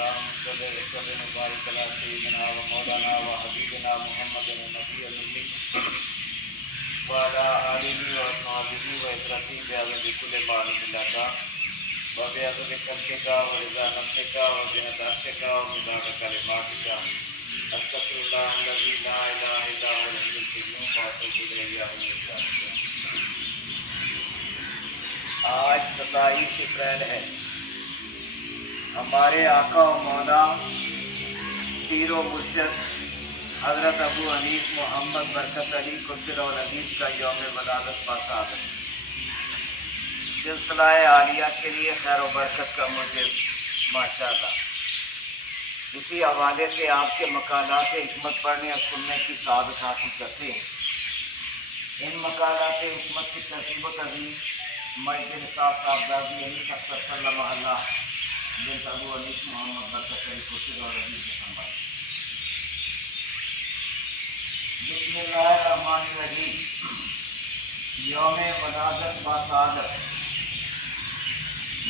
اللهم صل وسلم وبارك على سيدنا ومولانا وحبيبنا محمد النبي الأمي وعلى آله وأصحابه وعترته بعدد كل معلوم لك وبعدد خلقك ورضا نفسك وزنة عرشك ومداد كلماتك أستغفر الله الذي لا إله إلا هو الحي القيوم وأتوب إليه يا رب العالمين۔ آج 27 اپریل ہے۔ ہمارے آقا و مولا پیر و مرشد حضرت ابو حنیف محمد برکت علی قدس العزیز کا یوم ولادت باسعادت، سلسلہ عالیہ کے لیے خیر و برکت کا موجب ماشاءاللہ۔ اسی حوالے سے آپ کے مقالات حکمت پڑھنے اور سننے کی سعادت حاصل کرتے ہیں۔ ان مقالات حکمت کی ترتیب و تنظیم مجد نصاب صاحبزادی علی اختر صلی اللہ علیہ بنت ابو حنیف محمد برکت علی قدس العزیز سے سنبھالی۔ بسم اللہ الرحمن الرحیم۔ یوم ولادت باسعادت۔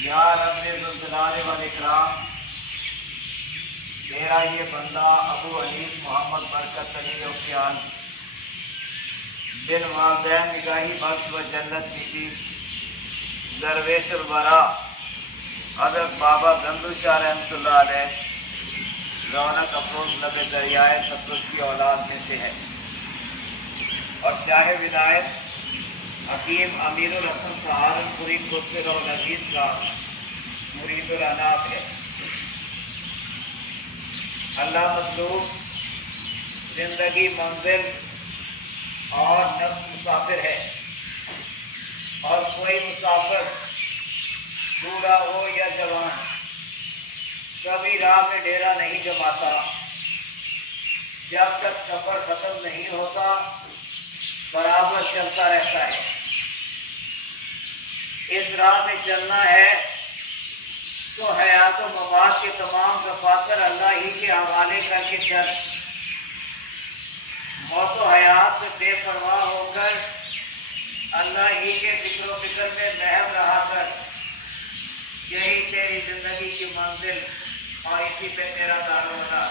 یا رب ذوالجلال والاکرام، تیرا یہ بندہ ابو حنیف محمد برکت علی اوکیان بن والدین نگاہی بخش و جنت کی تھی درویش الورا حضرت بابا گندو شاہ رحمۃ اللہ علیہ رونق افروز لب دریائے ستلج کی اولاد میں سے ہے، اور شاہ ولایت حکیم امیر الحسن سہارنپوری قدس العزیز کا مرید العنات ہے۔ اللہ مطلوب زندگی منزل اور نفس مسافر ہے، اور کوئی مسافر بوڑھا ہو یا جوان کبھی راہ میں ڈیرا نہیں جماتا جب تک سفر ختم نہیں ہوتا، برابر چلتا رہتا ہے۔ اس راہ میں چلنا ہے تو حیات و ممات کے تمام دفاتر اللہ ہی کے حوالے کر کے چل، موت و حیات سے بے پرواہ ہو کر اللہ ہی کے ذکر و فکر میں محو رہا کر، یہی تیری زندگی کی منزل اور اسی پہ تیرا دارومدار۔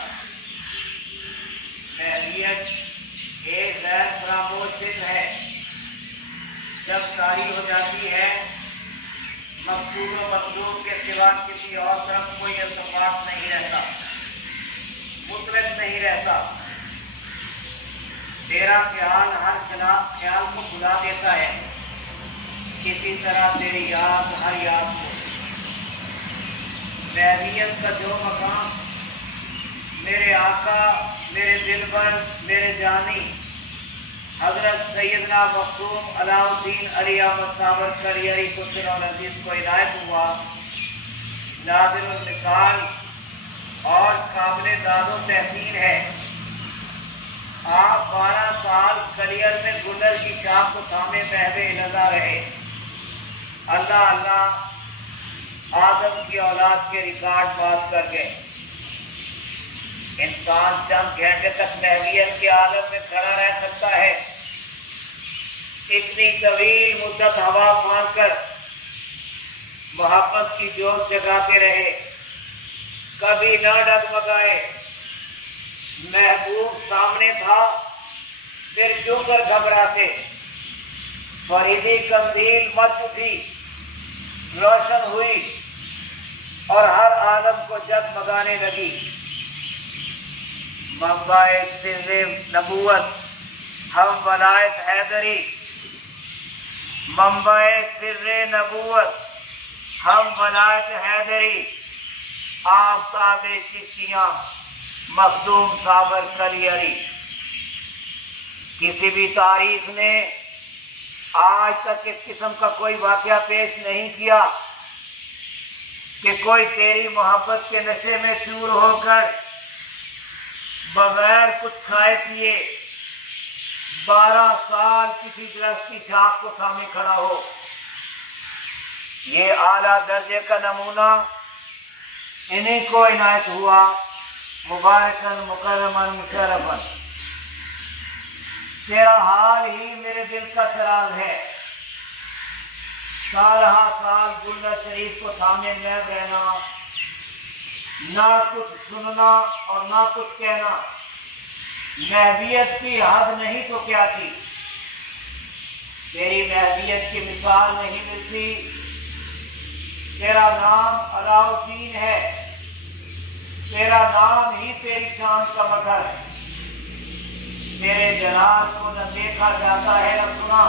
محلیت ایک غیر فراموش چیز ہے، جب طاری ہو جاتی ہے مقصود و مطلوب کے سوا کسی اور طرف کوئی التفات نہیں رہتا، مطلق نہیں رہتا۔ تیرا خیال ہر خیال کو بلا دیتا ہے، کسی طرح تیری یاد ہر یاد کو۔ محلیت کا جو مقام میرے آقا، میرے دلبر، میرے جانی حضرت سیدنا مخدوم علاء الدین علی احمد ساورکر علی قدس العزیز کو عنایت ہوا، نادر المثال اور قابل داد و تحسین ہے۔ آپ 12 سال کلیئر میں گلر کی چاپ کو تھامے محو لگا رہے۔ اللہ اللہ آدم کی اولاد کے ریکارڈ بات کر گئے۔ انسان چند گھنٹے تک محویت کے عالم میں کھڑا رہ سکتا ہے، اتنی طویل مدت ہوا پھان کر محبت کی جوت جگاتے رہے، کبھی نہ ڈگمگائے۔ محبوب سامنے تھا پھر کیوں کر گھبراتے؟ فریدی قندیل مچ اٹھی، روشن ہوئی اور ہر عالم کو جگمگانے لگی۔ منبع سر نبوت ہم ولایت حیدری، منبع سر نبوت ہم ولایت حیدری، آفتاب چشتیاں مخدوم ساورکر علی۔ کسی بھی تاریخ نے آج تک اس قسم کا کوئی واقعہ پیش نہیں کیا کہ کوئی تیری محبت کے نشے میں چور ہو کر بغیر کچھ کھائے پیے 12 سال کسی درخت کی شاخ کو تھامے کھڑا ہو۔ یہ اعلیٰ درجے کا نمونہ انہیں کو عنایت ہوا، مبارکاً مکرماً مشرفاً۔ تیرا حال ہی میرے دل کا چراغ ہے، سال ہا سال گلہ شریف کو تھامے محو رہنا، نہ کچھ سننا اور نہ کچھ کہنا، محویت کی حد نہیں تو کیا تھی؟ تیری محویت کی مثال نہیں ملتی۔ تیرا نام علاء الدین ہے، تیرا نام ہی تیری شان کا مظہر ہے۔ تیرے جلال کو نہ دیکھا جاتا ہے نہ سنا،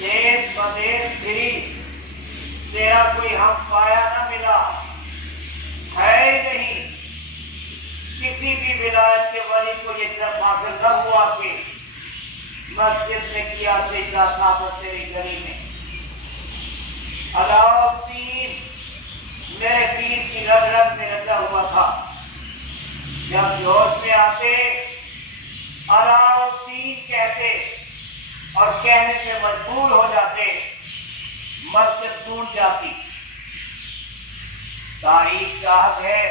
دیس بدیس پھری تیرا کوئی ہم پایا نہ ملا، ہے ہی نہیں کسی بھی ولایت کے ولی کو یہ شرف حاصل نہ ہوا کہ مسجد میں کیا سجدہ ثابت تیری گلی میں۔ علاء الدین میرے پیر کی رگ رگ میں رچا ہوا تھا، جب جوش میں آتے علاء الدین کہتے اور کہنے سے مجبور ہو جاتے، مسجد ٹوٹ جاتی۔ تاریخ شاہد ہے،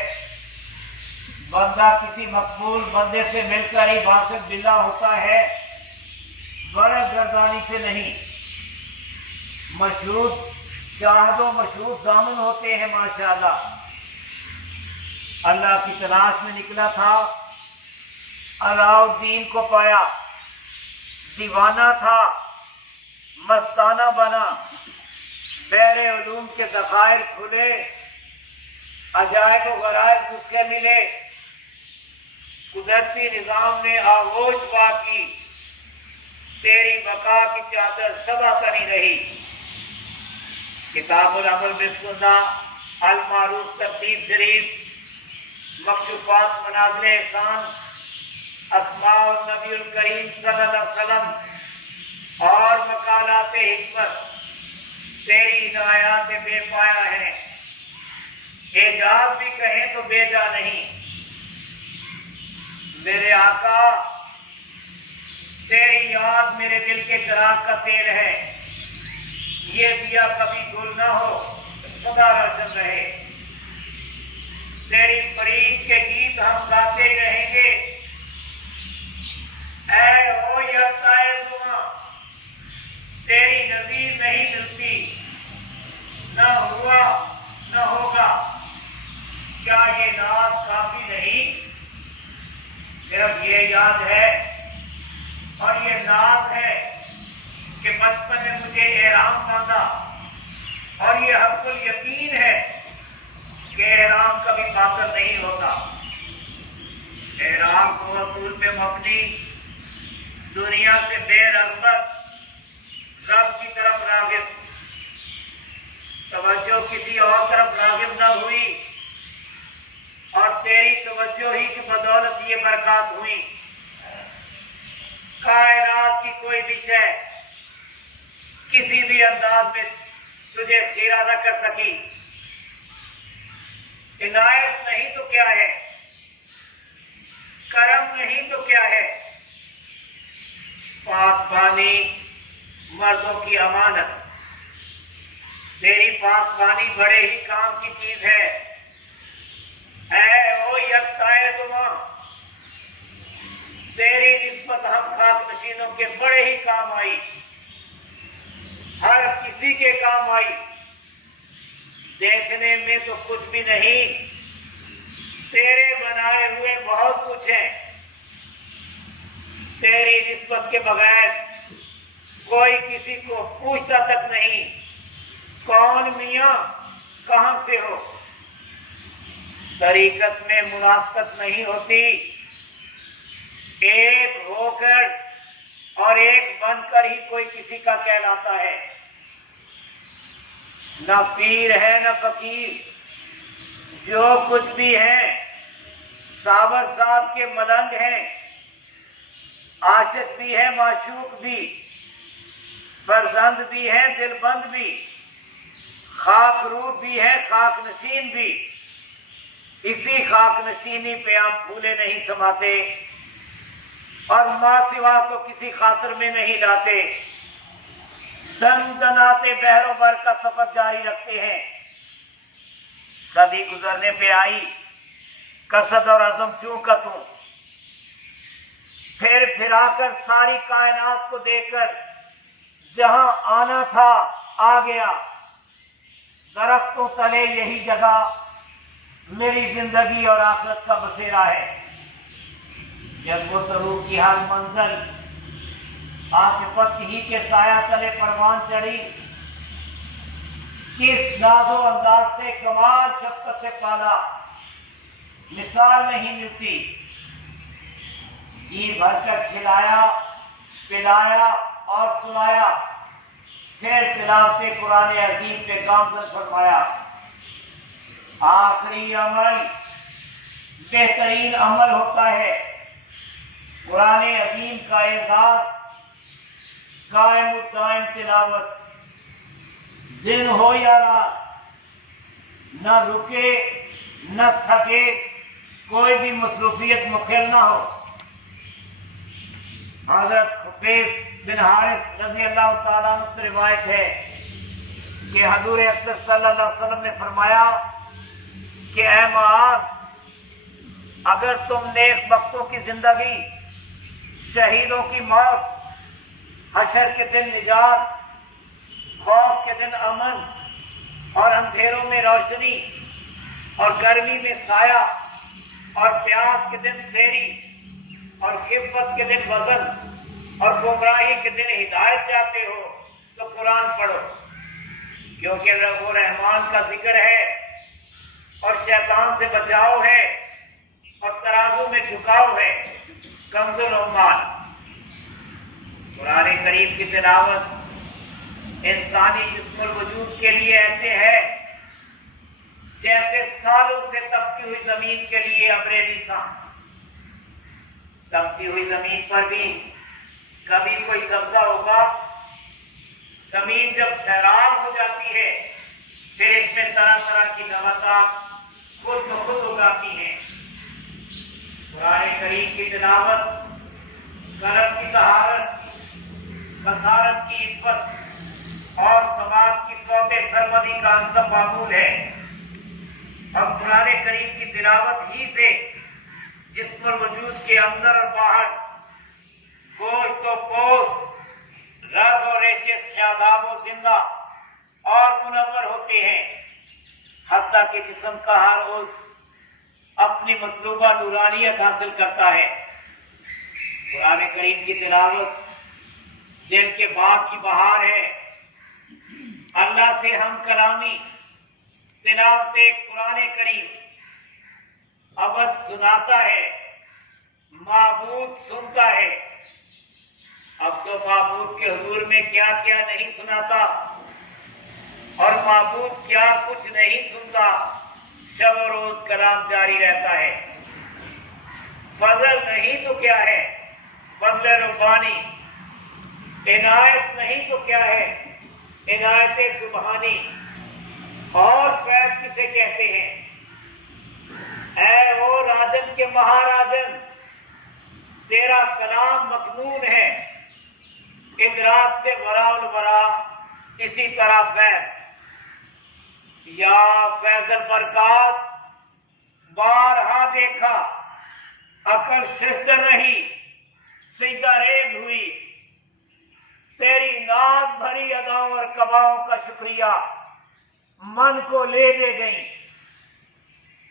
بندہ کسی مقبول بندے سے مل کر ہی باسط بلا ہوتا ہے، غرض گردانی سے نہیں۔ مشروط شاہد و مشروط دامن ہوتے ہیں ماشاءاللہ۔ اللہ کی تلاش میں نکلا تھا، علاء الدین کو پایا، دیوانہ تھا، مستانہ بنا، بحر علوم کے ذخائر کھلے، عجائب و غرائب اس کے ملے، قدرتی نظام نے آغوش پا کی، تیری بقا کی چادر سبا کریں رہی۔ کتاب العمل بالسنہ، المعروف ترتیب شریف، مکشوفات منازل احسان، اسماء النبی الکریم صلی اللہ علیہ وسلم اور مقالات حکمت تیری عنایات بے پایا ہے، اعجاز بھی کہیں تو بے جا نہیں۔ میرے آقا تیری یاد میرے دل کے چراغ کا تیل ہے، یہ دیا کبھی گل نہ ہو، سدا روشن رہے۔ تیری فرید کے گیت ہم گاتے ہی رہیں گے، اے او یکتائے زماں تیری نظیر نہیں ملتی، نہ ہوا نہ ہوگا، کیا یہ ناز کافی نہیں؟ صرف یہ یاد ہے اور یہ ناز ہے کہ بچپن میں مجھے احرام باندھا، اور یہ حق الیقین ہے کہ احرام کبھی باطل نہیں ہوتا۔ احرام کو اصول پہ مبنی، دنیا سے بے رغبت، رب کی طرف راغب، توجہ کسی اور طرف راغب نہ ہوئی، اور تیری توجہ ہی کی بدولت یہ برکات ہوئی۔ کائنات کی کوئی بھی شے کسی بھی انداز میں تجھے خیرہ نہ کر سکی، عنایت نہیں تو کیا ہے، کرم نہیں تو کیا ہے، پاسبانی مردوں کی امانت، تیری پاسبانی بڑے ہی کام کی چیز ہے۔ اے او یکتائے زماں تیری نسبت ہم خاک نشینوں کے بڑے ہی کام آئی، ہر کسی کے کام آئی۔ دیکھنے میں تو کچھ بھی نہیں، تیرے بنائے ہوئے بہت کچھ ہیں، تیری نسبت کے بغیر کوئی کسی کو پوچھتا تک نہیں کون میاں کہاں سے ہو۔ طریقت میں منافقت نہیں ہوتی، ایک ہو کر اور ایک بن کر ہی کوئی کسی کا کہلاتا ہے۔ نہ پیر ہے نہ فقیر، جو کچھ بھی ہیں صابر صاحب کے ملنگ ہیں، عاشق بھی ہے معشوق بھی، فرزند بھی ہے دل بند بھی، خاک روح بھی ہے خاک نشین بھی۔ اسی خاک نشینی پہ ہم پھولے نہیں سماتے اور ماں سوا کو کسی خاطر میں نہیں لاتے، دن دناتے بحر و بر کا سفر جاری رکھتے ہیں۔ صدی گزرنے پہ آئی، قصد اور عزم کیوں کا توں، پھر پھرا کر ساری کائنات کو دیکھ کر جہاں آنا تھا آ گیا، درختوں تلے یہی جگہ، میری زندگی اور آخرت کا بسیرا ہے۔ جب وہ سروق کی ہر منزل عاطفت ہی کے سایہ تلے پروان چڑھی، کس ناز و انداز سے کمال شفقت سے پالا، مثال نہیں ملتی۔ جی بھر کر کھلایا، پلایا اور سلایا، پھر تلاوت قرآن عظیم پہ گامزن فرمایا۔ آخری عمل بہترین عمل ہوتا ہے۔ قرآن عظیم کا اعزاز، قائم و دائم تلاوت، دن ہو یا رات، نہ رکے نہ تھکے، کوئی بھی مصروفیت مخل نہ ہو۔ حضرت خبیب بن حارث رضی اللہ تعالیٰ عنہ سے روایت ہے کہ حضور اکرم صلی اللہ علیہ وسلم نے فرمایا کہ اے معاذ، اگر تم نیک بختوں کی زندگی، شہیدوں کی موت، حشر کے دن نجات، خوف کے دن امن، اور اندھیروں میں روشنی، اور گرمی میں سایہ، اور پیاس کے دن سیری، اور خفت کے دن وزن، اور گمراہی کے دن ہدایت چاہتے ہو تو قرآن پڑھو، کیونکہ وہ رحمان کا ذکر ہے، اور شیطان سے بچاؤ ہے، اور ترازو میں جھکاؤ ہے، کنز العمال۔ قرآن کریم کی تلاوت انسانی جسم الوجود کے لیے ایسے ہے جیسے سالوں سے تپتی ہوئی زمین کے لیے ابر نیسان۔ تپتی ہوئی زمین پر بھی کبھی کوئی سبزہ ہوگا، زمین جب سیراب ہو جاتی ہے پھر اس میں طرح طرح کی نباتات خود بخود اگاتی ہیں۔ قرآن کریم کی تلاوت قلب کی طہارت، بصارت کی عفت اور سماعت کی صوت سرمدی کا انصب معمول ہے۔ اب قرآن کریم کی تلاوت ہی سے جسم الوجود کے اندر اور باہر، گوشت و پوست، رگ اور ریشے شاداب و زندہ اور منور ہوتے ہیں، حتیٰ کہ جسم کا ہر عضو اپنی مطلوبہ نورانیت حاصل کرتا ہے۔ قرآن کریم کی تلاوت دل کے باغ کی بہار ہے۔ اللہ سے ہم کلامی تلاوت قرآن کریم ابد سناتا ہے، معبود سنتا ہے۔ اب تو معبود کے حضور میں کیا کیا نہیں سناتا، اور معبود کیا کچھ نہیں سنتا، شب و روز کلام جاری رہتا ہے۔ فضل نہیں تو کیا ہے، فضل ربانی، عنایت نہیں تو کیا ہے، عنایت سبحانی، اور فیض کسے کہتے ہیں؟ اے او راجن کے مہاراجن، تیرا کلام مکنون ہے، ادراک سے ورا الورا، اسی طرح فیض۔ یا فیض البرکات، بارہا دیکھا، عقل سستر رہی، سجدہ ریز ہوئی، تیری ناز بھری اداؤں اور قباؤں کا شکریہ من کو لے دے گئی۔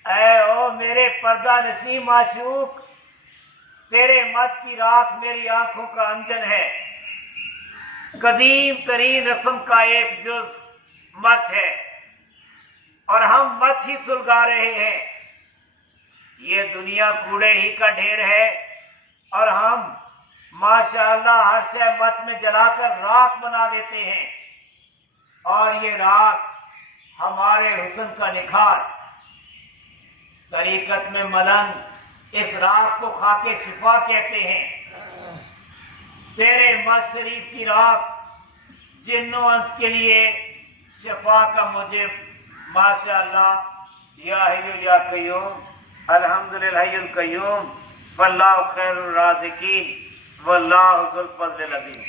اے او میرے پردہ نشیں معشوق، تیرے مدح کی رات میری آنکھوں کا انجن ہے۔ قدیم ترین رسم کا ایک جز مدح ہے، اور ہم مدح ہی سلگا رہے ہیں۔ یہ دنیا کوڑے ہی کا ڈھیر ہے، اور ہم ماشاءاللہ ہر شے مدح میں جلا کر راکھ بنا دیتے ہیں، اور یہ راکھ ہمارے حسن کا نکھار۔ طریقت میں ملنگ اس راکھ کو خاک شفا کہتے ہیں۔ تیرے مدح شریف کی راکھ جن و انس کے لیے شفا کا موجب۔ ماشاءاللہ، یا حی یا قیوم، الحمدللہ حی القیوم، واللہ خیر الرازقین، واللہ ذو الفضل العظیم۔